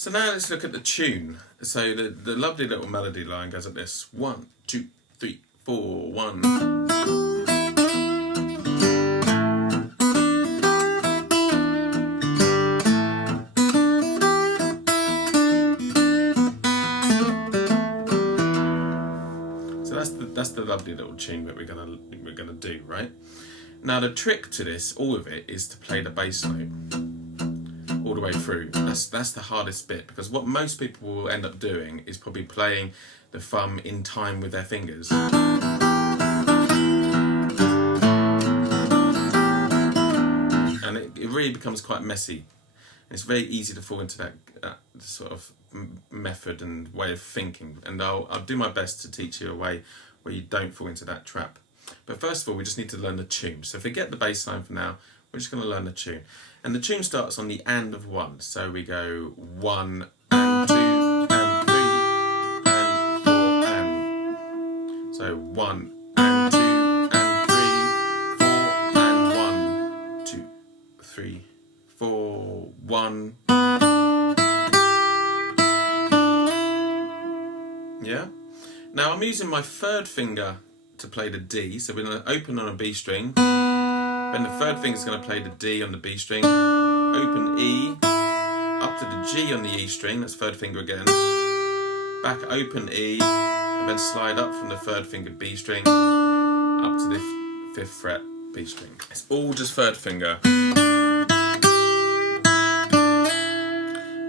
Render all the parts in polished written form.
So now let's look at the tune. So the lovely little melody line goes like this: 1, 2, 3, 4, 1. So that's the lovely little tune that we're gonna do, right? Now the trick to this, all of it, is to play the bass note all the way through. That's the hardest bit, because what most people will end up doing is probably playing the thumb in time with their fingers. And it really becomes quite messy. And it's very easy to fall into that sort of method and way of thinking. And I'll do my best to teach you a way where you don't fall into that trap. But first of all, we just need to learn the tune. So forget the bass line for now. We're just going to learn the tune. And the tune starts on the and of 1. So we go 1 and 2 and 3 and 4 and. So 1 and 2 and 3, 4 and 1, 2, 3, 4, 1. Yeah? Now I'm using my third finger to play the D. So we're going to open on a B string. Then the third finger is going to play the D on the B string, open E, up to the G on the E string, that's third finger again, back open E, and then slide up from the third finger B string, up to the 5th fret B string. It's all just third finger.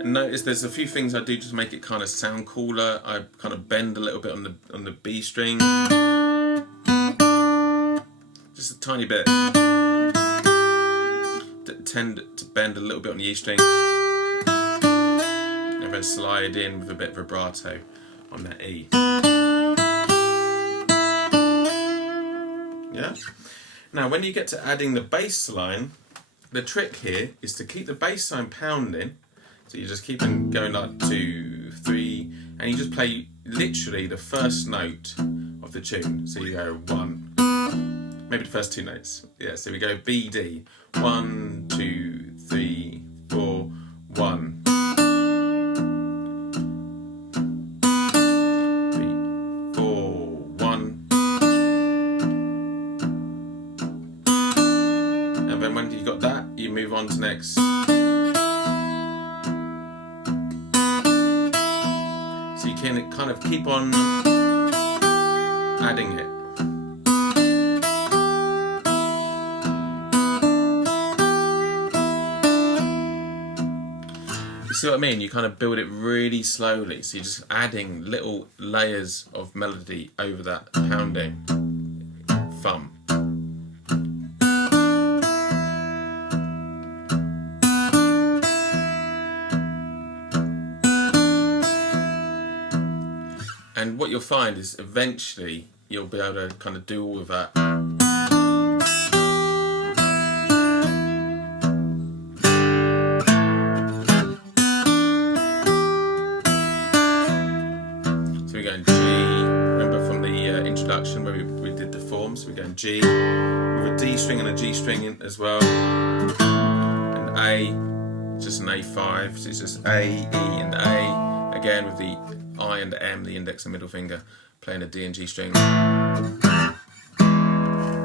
And notice there's a few things I do just to make it kind of sound cooler. I kind of bend a little bit on the B string, just a tiny bit. Tend to bend a little bit on the E string and then slide in with a bit of vibrato on that E. Yeah? Now when you get to adding the bass line, the trick here is to keep the bass line pounding. So you just keep on going like 2, 3, and you just play literally the first note of the tune. So you go 1, maybe the first 2 notes. Yeah, so we go B, D. 1, 2, 3, 4, 1. 3, 4, 1. And then when you got that, you move on to next. So you can kind of keep on adding it. See what I mean? You kind of build it really slowly, so you're just adding little layers of melody over that pounding thumb. And what you'll find is eventually you'll be able to kind of do all of that. Where we did the form, so we're going G with a D string and a G string as well, and A, just an A5, so it's just A, E and A, again with the I and the M, the index and middle finger, playing a D and G string, and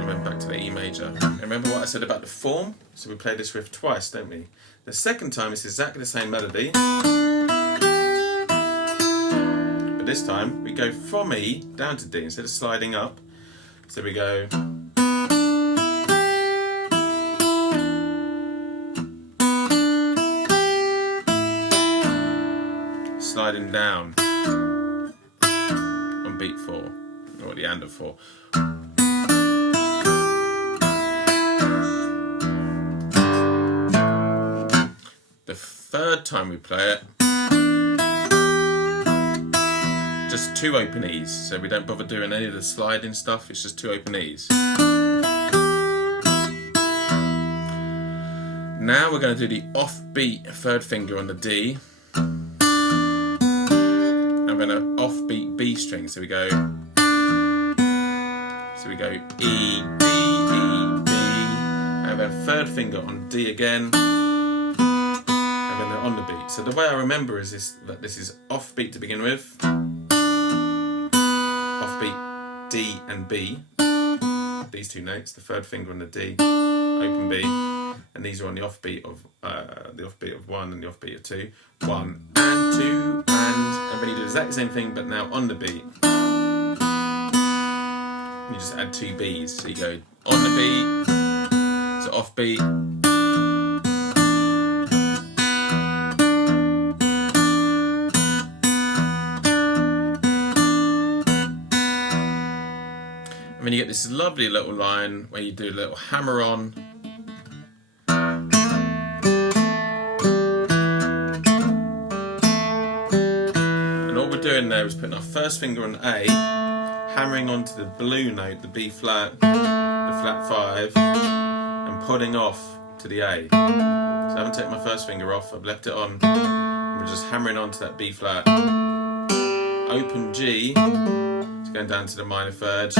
then back to the E major. And remember what I said about the form? So we play this riff twice, don't we? The second time it's exactly the same melody. This time we go from E down to D instead of sliding up. So we go sliding down on beat 4, or the and of 4. The third time we play it, just 2 open E's, so we don't bother doing any of the sliding stuff, it's just 2 open E's. Now we're going to do the offbeat third finger on the D, and then an offbeat B string, so we go E, D, E, D, and then third finger on D again, and then an on the beat. So the way I remember is that this is off beat to begin with, off beat D and B, these two notes, the third finger on the D, open B, and these are on the offbeat of 1 and the offbeat of 2. 1 and 2 and then you do the exact same thing but now on the beat. You just add 2 B's, so you go on the beat, so offbeat, and then you get this lovely little line where you do a little hammer on. And all we're doing there is putting our first finger on A, hammering onto the blue note, the B flat, the flat 5, and putting off to the A. So I haven't taken my first finger off, I've left it on, and we're just hammering onto that B flat. Open G, it's going down to the minor third,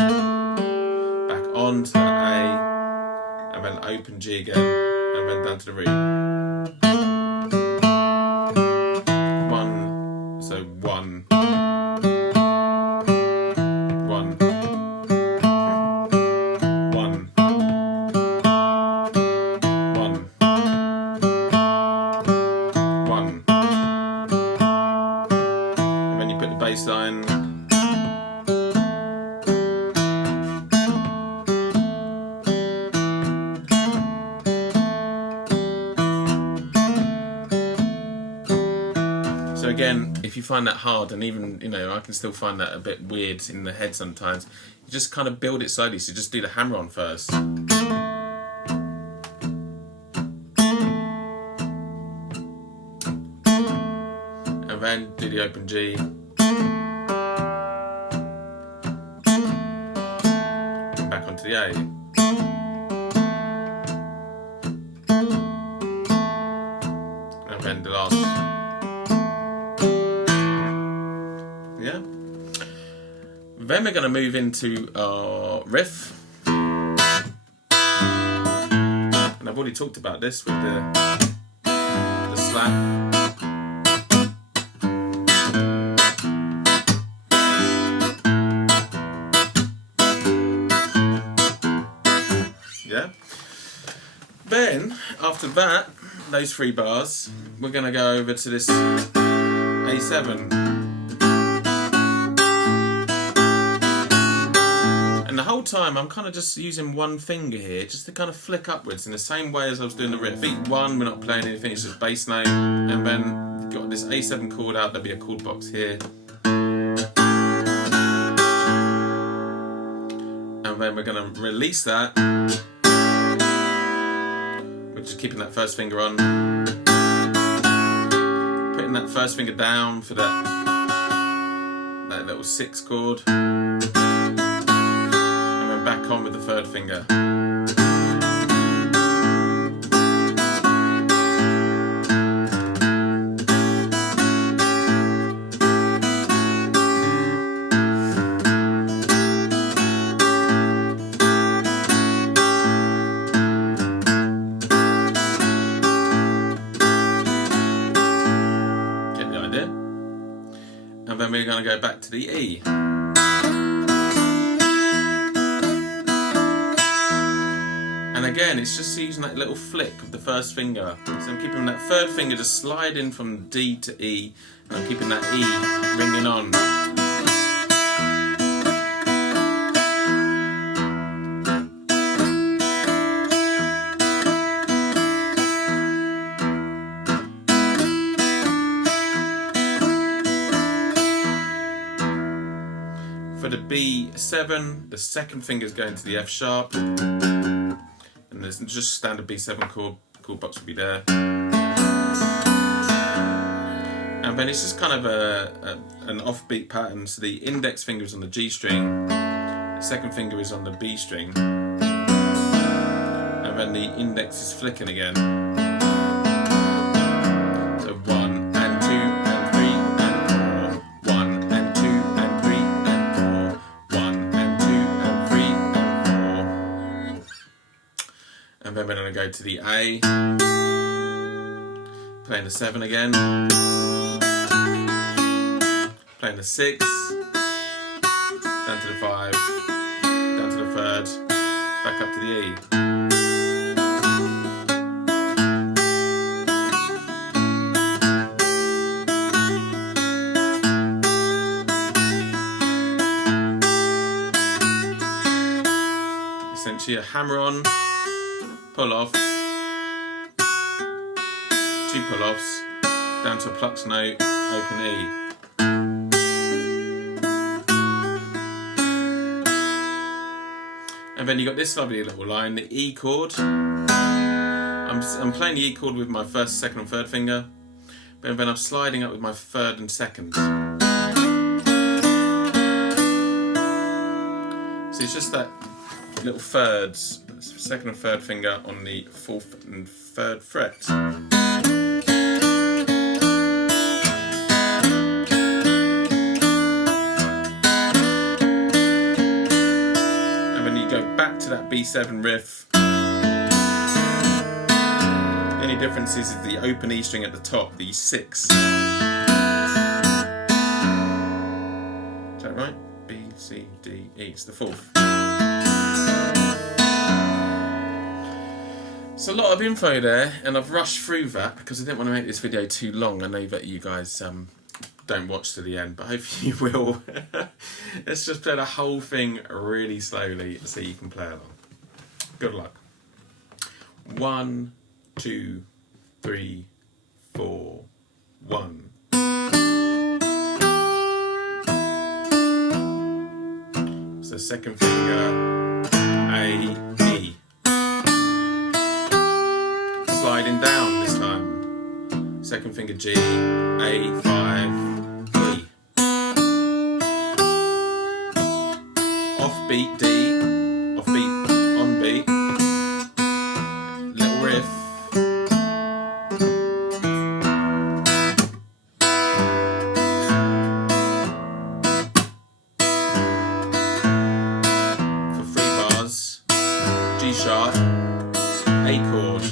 back onto that A, and then open G again, and then down to the root. 1, so 1. 1. 1. 1. 1. And then you put the bass line. So again, if you find that hard, and even, you know, I can still find that a bit weird in the head sometimes, you just kind of build it slowly. So just do the hammer on first. And then do the open G. And back onto the A. And then the last. Yeah. Then we're going to move into our riff, and I've already talked about this with the slap. Yeah. Then after that, those 3 bars, we're going to go over to this A7. And the whole time I'm kind of just using one finger here just to kind of flick upwards in the same way as I was doing the riff. Beat 1, we're not playing anything, it's just bass note, and then we've got this A7 chord out, there'll be a chord box here. And then we're going to release that. We're just keeping that first finger on. Putting that first finger down for that little 6 chord. Back on with the third finger. Get the idea? And then we're going to go back to the E. And again, it's just using that little flick of the first finger. So I'm keeping that third finger just sliding from D to E, and I'm keeping that E ringing on. For the B7, the second finger is going to the F sharp. And there's just standard B7 chord box will be there. And then it's just kind of an offbeat pattern. So the index finger is on the G string, the second finger is on the B string, and then the index is flicking again. So 1 and 2 and 3 and 4, 1 and 2 and 3 and 4, 1 and 2 and 3 and 4. And then we're going to go to the A, playing the 7 again, playing the 6, down to the 5, down to the 3rd, back up to the E. Essentially a hammer on, pull off, 2 pull offs, down to a plucked note, open E. And then you got this lovely little line, the E chord. I'm playing the E chord with my 1st, 2nd and 3rd finger, but then I'm sliding up with my 3rd and 2nd. So it's just that little thirds, 2nd and 3rd finger on the 4th and 3rd fret. And then you go back to that B7 riff. The only difference is the open E string at the top, the 6. Is that right? B, C, D, E. It's the 4th. It's a lot of info there, and I've rushed through that because I didn't want to make this video too long. I know that you guys don't watch to the end, but hopefully you will. Let's just play the whole thing really slowly so you can play along. Good luck. 1, 2, 3, 4, 1. So 2nd finger, A, E. Sliding down this time. 2nd finger G, A, 5, E. Off beat D, off beat, on beat. Little riff. For 3 bars, G sharp, A chord.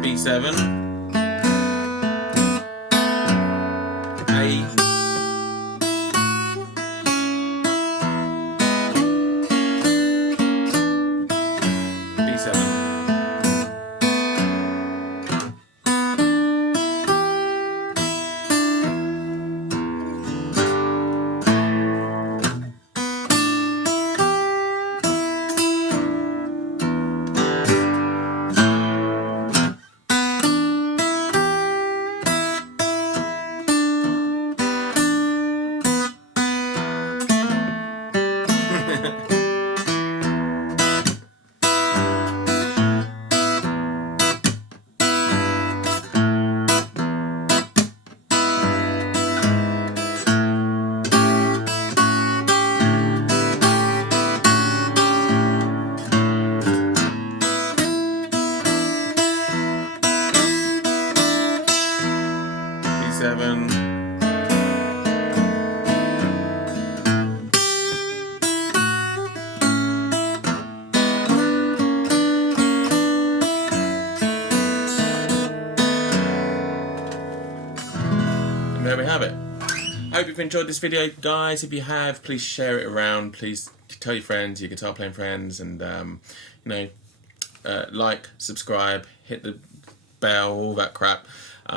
B7, A, B7. And there we have it. I hope you've enjoyed this video, guys. If you have, please share it around. Please tell your friends, your guitar playing friends, and like, subscribe, hit the bell, all that crap.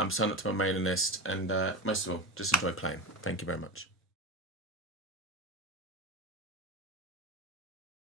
Sign up to my mailing list, and most of all, just enjoy playing. Thank you very much.